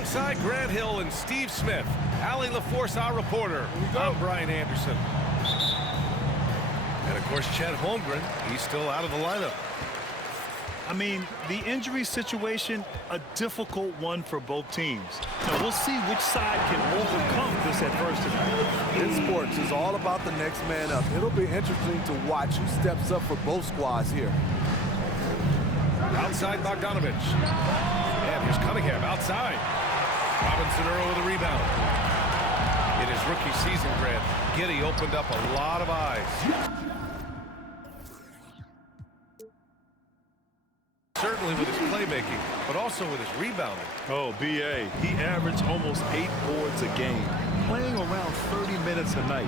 Alongside Grant Hill and Steve Smith, Allie LaForce, our reporter. I'm Brian Anderson. And of course, Chet Holmgren, he's still out of the lineup. I mean, the injury situation, a difficult one for both teams. Now, we'll see which side can overcome this adversity. In sports, it's all about the next man up. It'll be interesting to watch who steps up for both squads here. Outside Bogdanovich. And here's Cunningham outside. Robinson Earl with a rebound. In his rookie season, Grant, Giddey opened up a lot of eyes. Certainly with his playmaking, but also with his rebounding. Oh, B.A., he averaged almost 8 boards a game, playing around 30 minutes a night.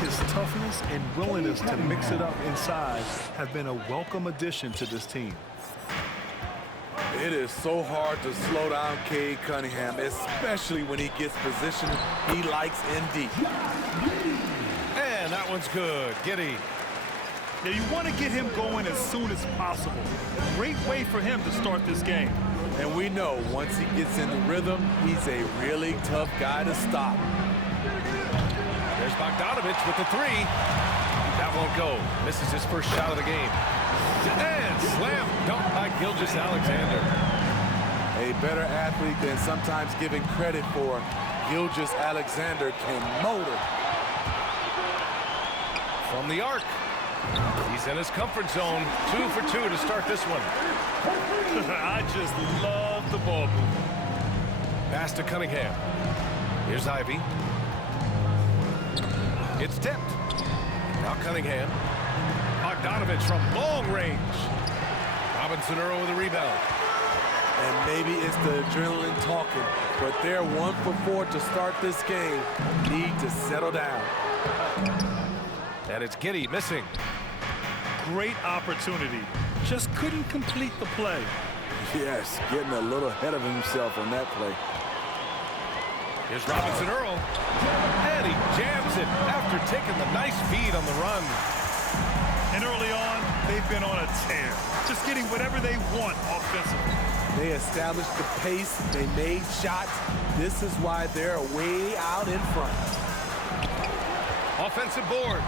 His toughness and willingness to mix it up inside have been a welcome addition to this team. It is so hard to slow down Cade Cunningham, especially when he gets positioned he likes in deep. And that one's good. Giddey. Now, you want to get him going as soon as possible. Great way for him to start this game. And we know once he gets in the rhythm, he's a really tough guy to stop. There's Bogdanovich with the three. That won't go. Misses his first shot of the game. And slam dunk by Gilgeous-Alexander. A better athlete than sometimes given credit for, Gilgeous-Alexander can motor. From the arc. He's in his comfort zone. 2 for 2 to start this one. I just love the ball move. Pass to Cunningham. Here's Ivy. It's tipped. Now Cunningham. Bogdanovich from long range. Robinson Earl with a rebound. And maybe it's the adrenaline talking, but they're 1 for 4 to start this game. Need to settle down. And it's Giddey missing. Great opportunity. Just couldn't complete the play. Yes, getting a little ahead of himself on that play. Here's Robinson Earl. And he jams it after taking the nice feed on the run. And early on, they've been on a tear. Just getting whatever they want offensively. They established the pace. They made shots. This is why they're way out in front. Offensive board.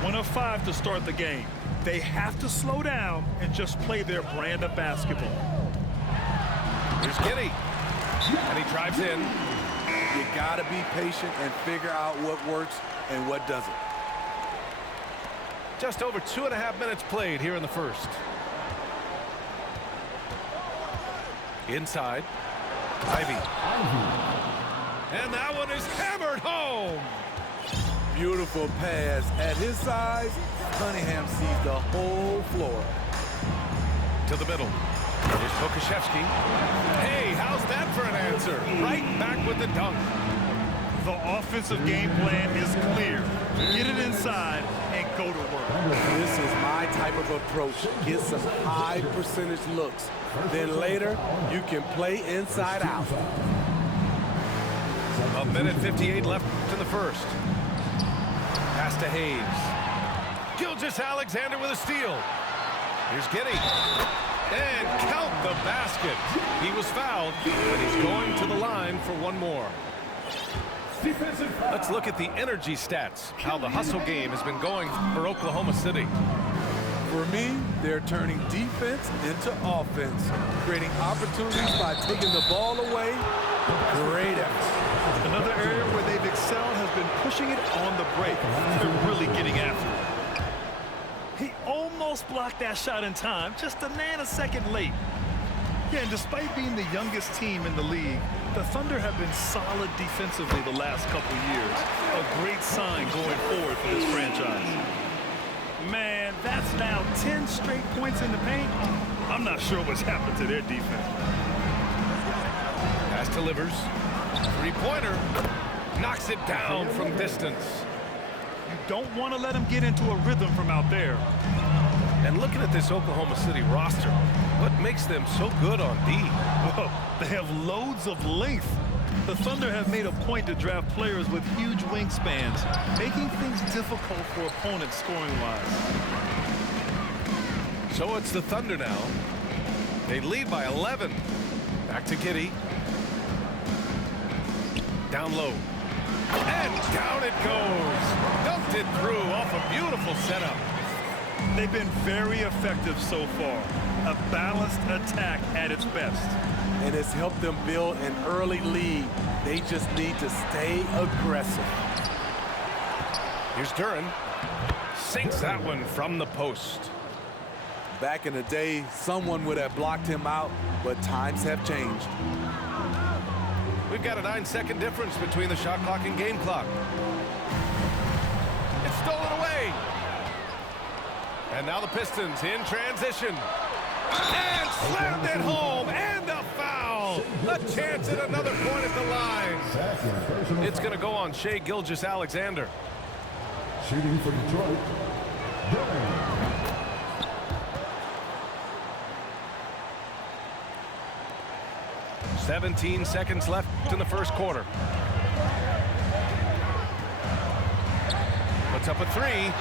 1 of 5 to start the game. They have to slow down and just play their brand of basketball. Here's Giddey. And he drives in. You gotta be patient and figure out what works and what doesn't. Just over 2.5 minutes played here in the first. Inside. Ivy. And that one is hammered home. Beautiful pass. At his size, Cunningham sees the whole floor. To the middle. Here's Pokashevsky. Hey, how's that for an answer? Right back with the dunk. The offensive game plan is clear. Get it inside and go to work. This is my type of approach. Get some high percentage looks. Then later, you can play inside out. 1:58 left in the first. Pass to Hayes. Gilgeous-Alexander with a steal. Here's Giddey. And count the basket. He was fouled, but he's going to the line for one more. Let's look at the energy stats, how the hustle game has been going for Oklahoma City. For me, they're turning defense into offense, creating opportunities by taking the ball away. Great effort. Another area where they've excelled has been pushing it on the break. They're really getting after it. He almost blocked that shot in time, just a nanosecond late. Yeah, and despite being the youngest team in the league, the Thunder have been solid defensively the last couple years. A great sign going forward for this franchise. Man, that's now 10 straight points in the paint. I'm not sure what's happened to their defense. Pass to Livers. Three-pointer. Knocks it down from distance. You don't want to let him get into a rhythm from out there. And looking at this Oklahoma City roster, what makes them so good on D? Well, they have loads of length. The Thunder have made a point to draft players with huge wingspans, making things difficult for opponents scoring-wise. So it's the Thunder now. They lead by 11. Back to Giddey. Down low. And down it goes. Dumped it through off a beautiful setup. They've been very effective so far. A balanced attack at its best. And it's helped them build an early lead. They just need to stay aggressive. Here's Duran. Sinks that one from the post. Back in the day, someone would have blocked him out, but times have changed. We've got a 9-second difference between the shot clock and game clock. It's stolen away. And now the Pistons in transition. And slammed it home, and a foul. A chance at another point at the line. It's going to go on Shai Gilgeous-Alexander. Shooting for Detroit. 17 seconds left in the first quarter. Puts up a three.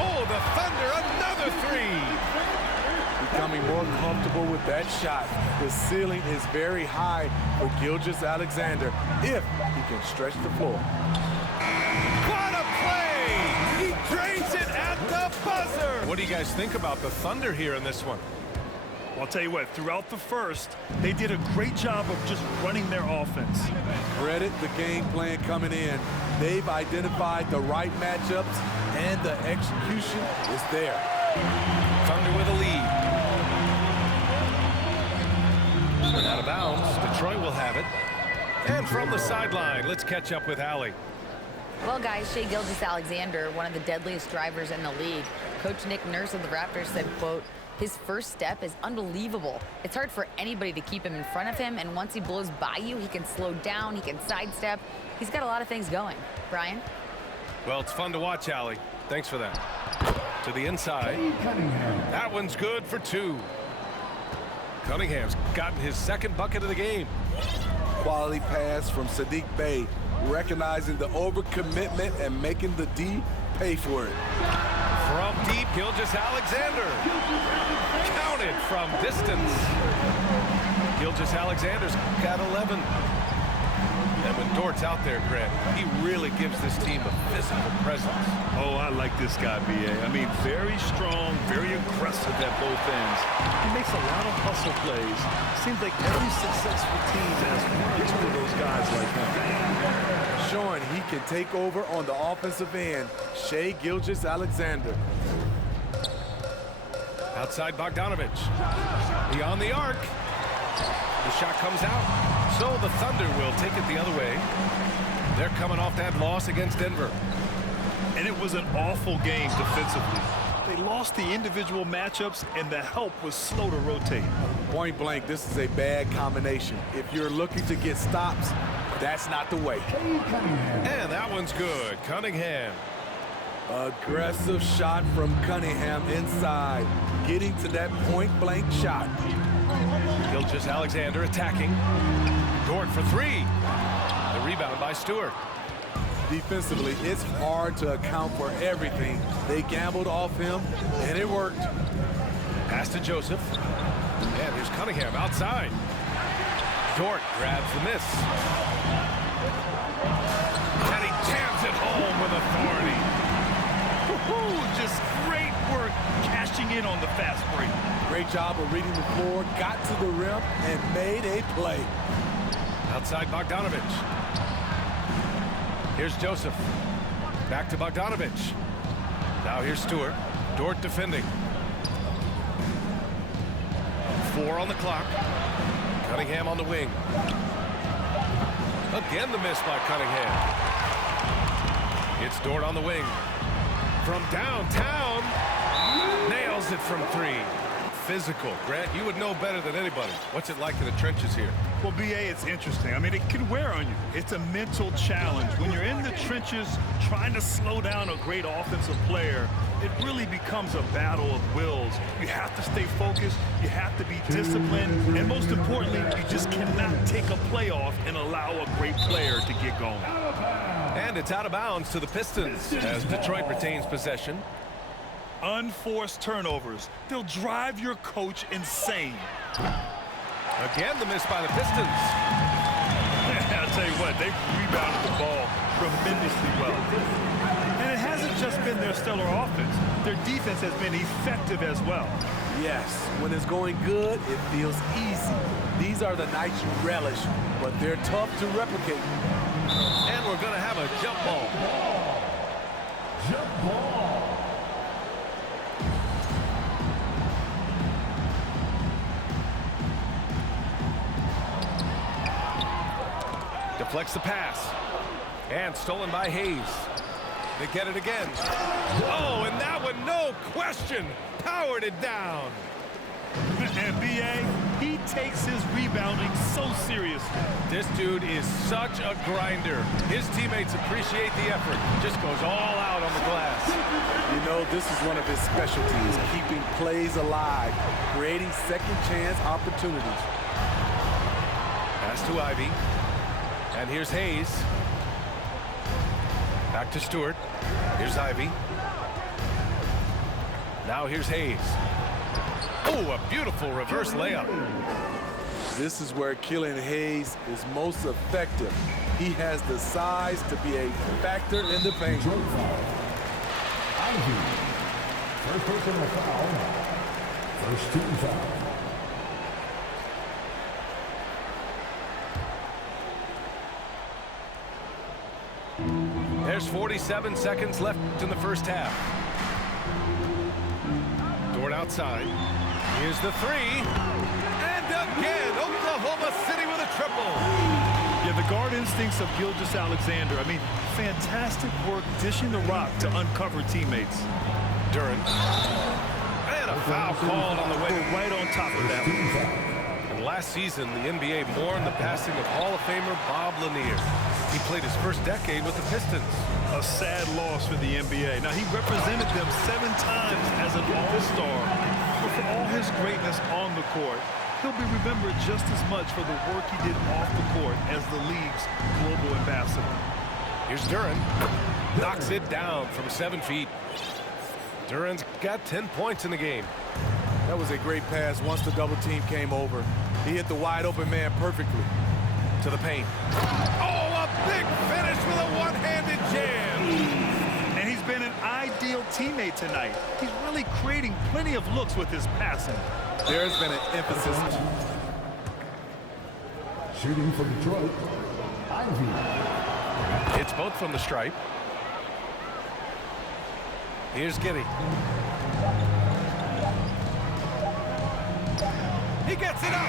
Oh, the Thunder, another three. Becoming more comfortable with that shot. The ceiling is very high for Gilgeous-Alexander if he can stretch the floor. What a play! He drains it at the buzzer. What do you guys think about the Thunder here in this one? I'll tell you what, throughout the first, they did a great job of just running their offense. Credit the game plan coming in. They've identified the right matchups, and the execution is there. Thunder with a lead. And out of bounds. Detroit will have it. And from the sideline, let's catch up with Allie. Well, guys, Shai Gilgeous-Alexander, one of the deadliest drivers in the league. Coach Nick Nurse of the Raptors said, quote, "His first step is unbelievable. It's hard for anybody to keep him in front of him, and once he blows by you, he can slow down, he can sidestep. He's got a lot of things going." Brian? Well, it's fun to watch, Allie. Thanks for that. To the inside. That one's good for two. Cunningham's gotten his second bucket of the game. Quality pass from Saddiq Bey, recognizing the overcommitment and making the D pay for it. From deep, Gilgeous-Alexander. Counted from distance. Gilgeous-Alexander's got 11. And when Dort's out there, Grant, he really gives this team a physical presence. Oh, I like this guy, B.A. I mean, very strong, very aggressive at both ends. He makes a lot of hustle plays. Seems like every successful team has one or two of those guys like him. Showing he can take over on the offensive end, Shai Gilgeous-Alexander. Outside Bogdanovich. Beyond the arc. The shot comes out. So the Thunder will take it the other way. They're coming off that loss against Denver. And it was an awful game defensively. They lost the individual matchups, and the help was slow to rotate. Point blank, this is a bad combination. If you're looking to get stops, that's not the way. And that one's good. Cunningham. Aggressive shot from Cunningham inside, getting to that point blank shot. Gilgeous-Alexander attacking. Dort for three. The rebound by Stewart. Defensively, it's hard to account for everything. They gambled off him, and it worked. Pass to Joseph. And here's Cunningham outside. Dort grabs the miss. And he jams it home with authority. Just great work cashing in on the fast break. Great job of reading the floor, got to the rim, and made a play. Outside Bogdanovich. Here's Joseph. Back to Bogdanovich. Now here's Stewart. Dort defending. 4 on the clock. Cunningham on the wing. Again the miss by Cunningham. It's Dort on the wing. From downtown. Nails it from 3. Physical. Grant, you would know better than anybody. What's it like in the trenches here? Well, B.A., it's interesting. I mean, it can wear on you. It's a mental challenge. When you're in the trenches trying to slow down a great offensive player, it really becomes a battle of wills. You have to stay focused. You have to be disciplined. And most importantly, you just cannot take a play off and allow a great player to get going. And it's out of bounds to the Pistons as Detroit retains possession. Unforced turnovers. They'll drive your coach insane. Again, the miss by the Pistons. I'll tell you what, they've rebounded the ball tremendously well. And it hasn't just been their stellar offense. Their defense has been effective as well. Yes, when it's going good, it feels easy. These are the nights you relish, but they're tough to replicate. And we're going to have a jump ball. Jump ball. Deflects the pass. And stolen by Hayes. They get it again. Oh, and that one, no question, powered it down. And B.A., he takes his rebounding so seriously. This dude is such a grinder. His teammates appreciate the effort. Just goes all out on the glass. You know, this is one of his specialties, keeping plays alive, creating second chance opportunities. Pass to Ivy. And here's Hayes. Back to Stewart. Here's Ivy. Now here's Hayes. Oh, a beautiful reverse layup. This is where Killian Hayes is most effective. He has the size to be a factor in the paint. First personal foul. First team foul. There's 47 seconds left in the first half. Dort outside. Here's the three. And again, Oklahoma City with a triple. Yeah, the guard instincts of Gilgeous-Alexander. I mean, fantastic work dishing the rock to uncover teammates. Duran. And a foul called on the way. We're right on top of that one. And last season, the NBA mourned the passing of Hall of Famer Bob Lanier. He played his first decade with the Pistons. A sad loss for the NBA. Now, he represented them 7 times as an all-star. But for all his greatness on the court, he'll be remembered just as much for the work he did off the court as the league's global ambassador. Here's Duran. Knocks it down from 7 feet. Duran's got 10 points in the game. That was a great pass once the double team came over. He hit the wide open man perfectly. To the paint. Oh, a big finish with a one-handed jam. And he's been an ideal teammate tonight. He's really creating plenty of looks with his passing. There's been an emphasis. Shooting for Detroit. Ivy. It's both from the stripe. Here's Giddey. He gets it up.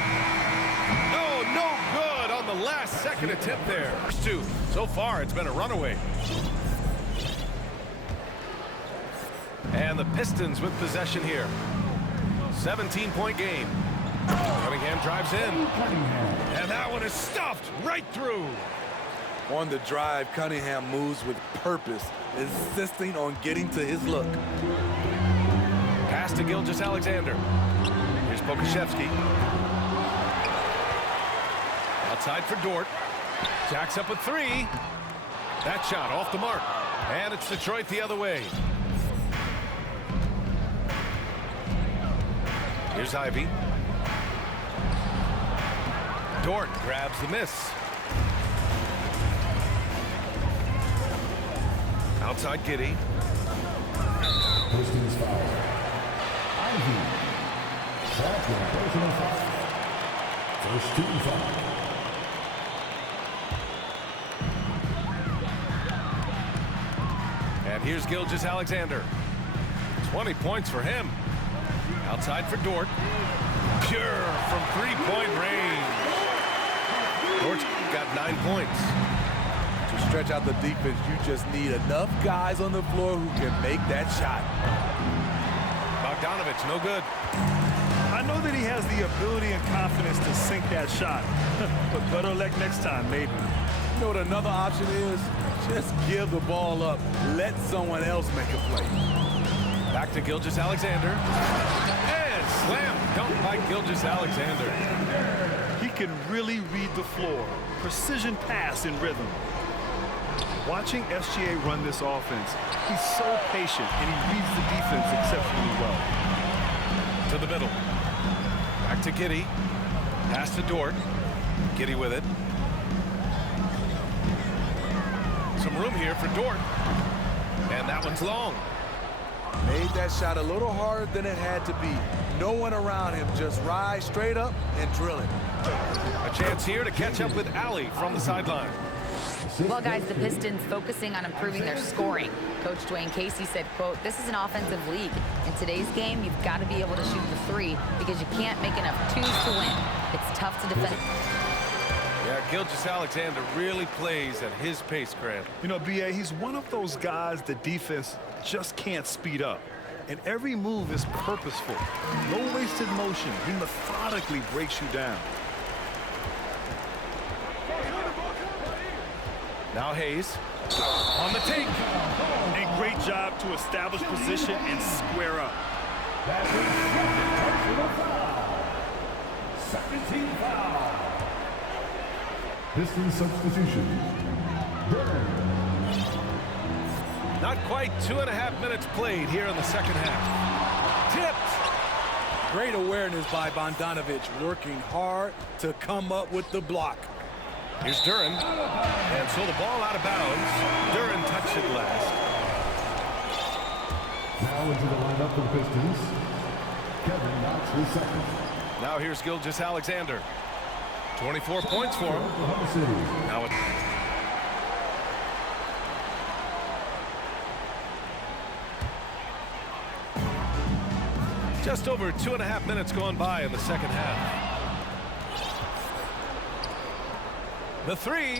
Oh, no good on the last second attempt there. First two. So far, it's been a runaway. And the Pistons with possession here. 17-point game. Cunningham drives in. And that one is stuffed right through. On the drive, Cunningham moves with purpose, insisting on getting to his look. Pass to Gilgeous-Alexander. Here's Pokashevsky. Outside for Dort. Jacks up with 3. That shot off the mark. And it's Detroit the other way. Here's Ivy. Dort grabs the miss. Outside Giddey. Pistons foul. Ivy. Second personal foul. First team foul. And here's Gilgeous-Alexander. 20 points for him. Outside for Dort. Pure from three-point range. Dort's got 9 points. To stretch out the defense, you just need enough guys on the floor who can make that shot. Bogdanovich, no good. I know that he has the ability and confidence to sink that shot. But better luck next time, maybe. You know what another option is? Just give the ball up. Let someone else make a play. Back to Gilgeous-Alexander. And slam dunk by Gilgeous-Alexander. He can really read the floor. Precision pass in rhythm. Watching SGA run this offense, he's so patient and he reads the defense exceptionally well. To the middle. Back to Giddey. Pass to Dort. Giddey with it. Some room here for Dort. And that one's long. Made that shot a little harder than it had to be. No one around him, just rise straight up and drill it. A chance here to catch up with Allie from the sideline. Well, guys, the Pistons focusing on improving their scoring. Coach Dwayne Casey said, quote, "This is an offensive league. In today's game, you've got to be able to shoot the three because you can't make enough twos to win. It's tough to defend." Yeah, Gilgeous-Alexander really plays at his pace, Grant. You know, B.A., he's one of those guys the defense just can't speed up. And every move is purposeful. No wasted motion. He methodically breaks you down. Now Hayes on the take. And great job to establish position and square up. Second team foul. Pistons substitution. Not quite 2.5 minutes played here in the second half. Tipped. Great awareness by Bogdanovic, working hard to come up with the block. Here's Duren. And so the ball out of bounds. Duren touched it last. Now into the lineup for the Pistons. Kevin Knox with second. Now here's Gilgeous-Alexander. 24 points for him. Now it. Just over 2.5 minutes gone by in the second half. The three.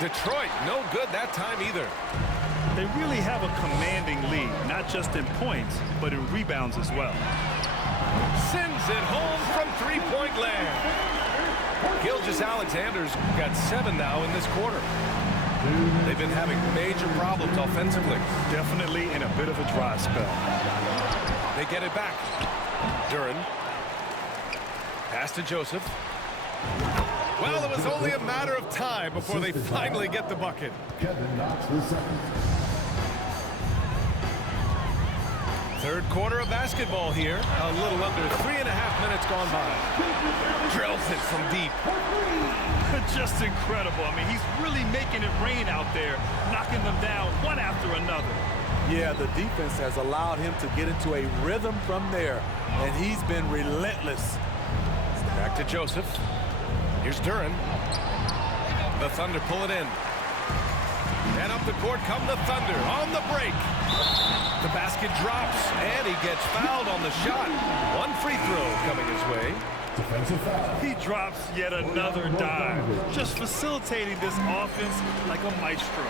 Detroit, no good that time either. They really have a commanding lead, not just in points, but in rebounds as well. Sends it home from three-point land. Gilgeous-Alexander's got 7 now in this quarter. They've been having major problems offensively. Definitely in a bit of a dry spell. They get it back. Duren. Pass to Joseph. Well, it was only a matter of time before they finally get the bucket. Kevin Knox with second. Third quarter of basketball here. A little under 3.5 minutes gone by. Drills it from deep. Just incredible. I mean, he's really making it rain out there, knocking them down one after another. Yeah, the defense has allowed him to get into a rhythm from there, and he's been relentless. Back to Joseph. Here's Duren. The Thunder pull it in. And up the court come the Thunder on the break. The basket drops, and he gets fouled on the shot. One free throw coming his way. Defensive foul. He drops yet another dive, just facilitating this offense like a maestro.